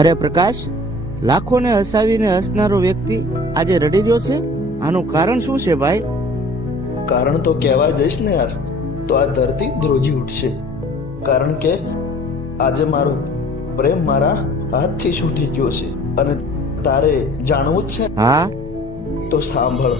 અરે પ્રકાશ, લાખોને હસાવીને હસનારો વ્યક્તિ આજે રડી રહ્યો છે. આનું કારણ શું છે ભાઈ? કારણ તો કહેવા જઈશ ને યાર તો આ ધરતી ધ્રુજી ઉઠશે. કારણ કે આજે મારો પ્રેમ મારા હાથથી છૂટી ગયો છે અને તારે જાણવું જ છે. હા, તો સાંભળ.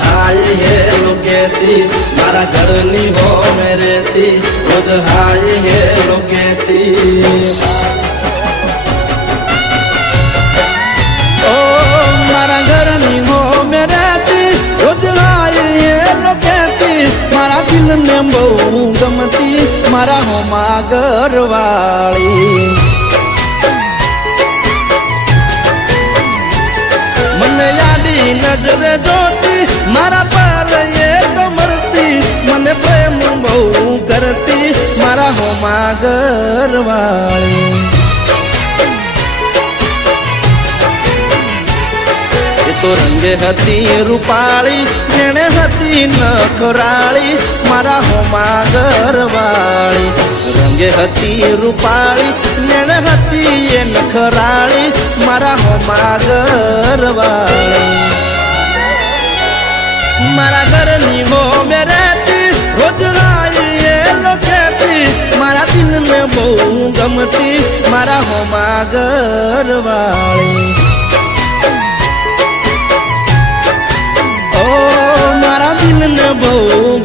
हाय है लोकेती मारा घरनी हो में रहती रोज हाय है लोकेती ओ मारा घरनी हो में रहती रोज हाय है लोकेती मारा दिल ने बहु गमती मारा हो मां घरवाली મને યાદી નજરે જોતી મારા પર એ તો મરતી મને પ્રેમ બહુ કરતી મારા હોમા ઘરવાળી એ તો રંગે હતી રૂપાળી જેણે હતી નખરાળી મારા હોમા ઘરવાળી રંગે હતી રૂપાળી જેણે હતી એ નખરાળી મારા હોમા ઘરવાળી મારા ઘરની હો મે રહેતી રોજ રાઈ એ લોકેતી મારા દિલને બહુ ગમતી મારા હોમા ઘરવાળી ઓ મારા દિલને બહુ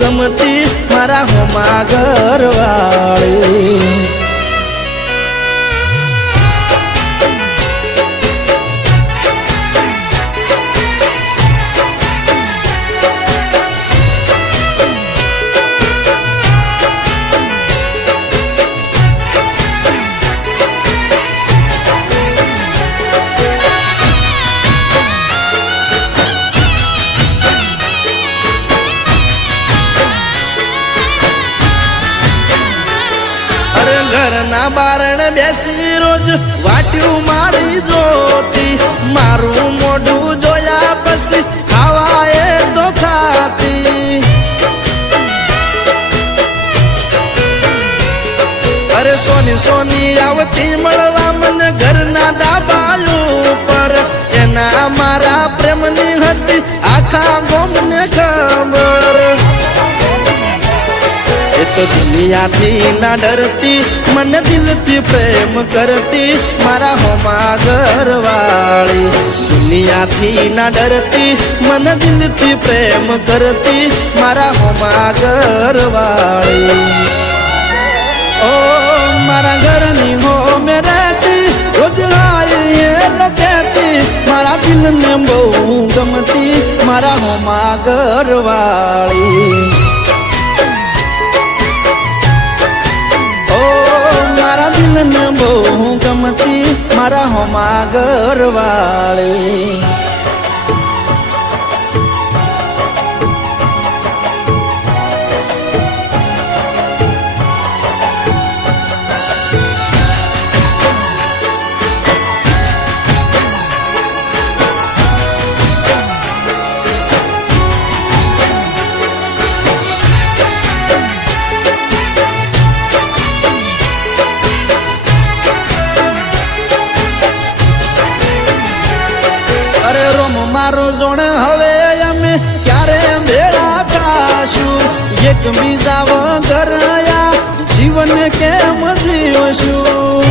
ગમતી મારા હોમા ઘરવાળી ઘરના બારણ બેસી રોજ વાટ્યું મારી જોતી મારું મોઢું જોયા પછી ખાવા એ તો ખાતી અરે સોની સોની આવતી મળવા મને ઘરના ડાબાયું પર એના મારા પ્રેમની હતી આખા ગોમને ખબર એ તો દુનિયાથી ના ડરતી મને દિલથી પ્રેમ કરતી મારા હોમા ઘરવાળી દુનિયાથી ના ડરતી મને દિલથી પ્રેમ કરતી મારા હોમા ઘરવાળી ઓ મારા ઘરની હો મે રહેતી રોજ હાય એ લોકેતી મારા દિલને બહુ ગમતી મારા હોમા ઘરવાળી મારા દિલને બહુ ગમતી મારા હોમા ઘરવાળી મારો જોણ હવે અમે ક્યારે ભેળા થાશું એક બીજા વગર જીવન કેમ જીવશું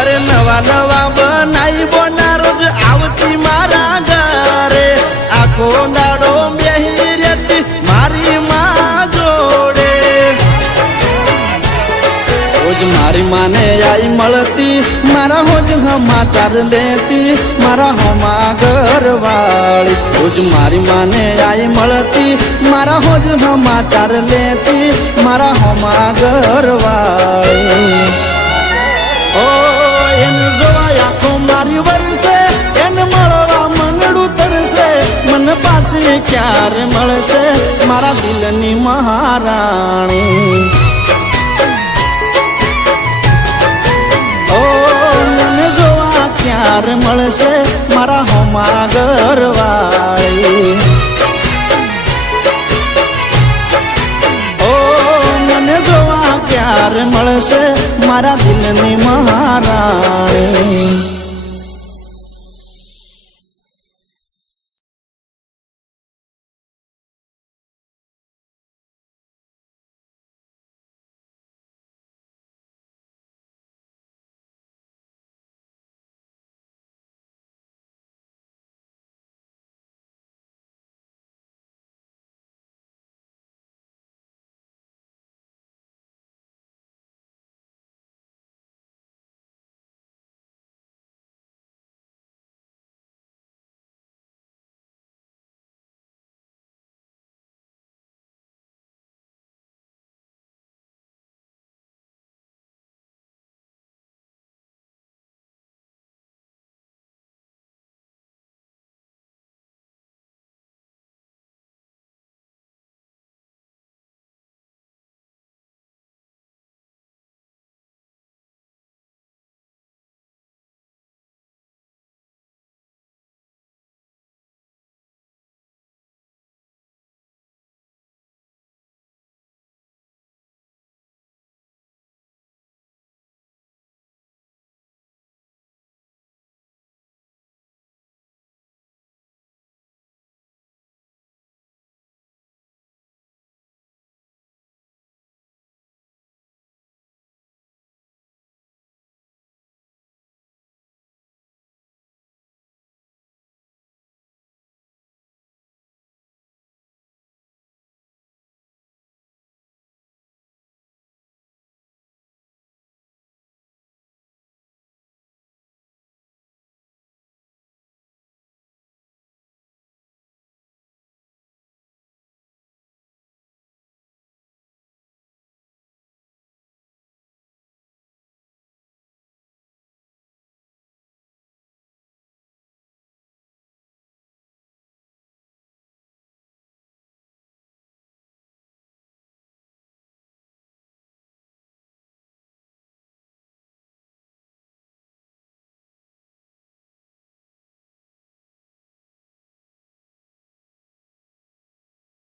અરે નવા નવા બનાવી બોના રોજ આવતી મારા ઘરે આખો દાડો બેહી રહેતી મારી માં જોડે રોજ મારી માને આઈ મળતી મારા હોજ સમાચાર લેતી મારા હોમા ઘરવાળી રોજ મારી માને આઈ મળતી, મારા હોજ સમાચાર લેતી, મારા હોમા ઘરવાળી. ઓ એને જોવા આંખો મારી વરસે, એને મળવા મનડું તરસે, મને પાછી ક્યારે મળશે મારા દિલની મહારાણી. ઓ મને જોવા ક્યારે મળશે મારા હોમા ઘરવાળી. ઓ મને જોવા ક્યારે મળશે મારા દિલની મહારાણી.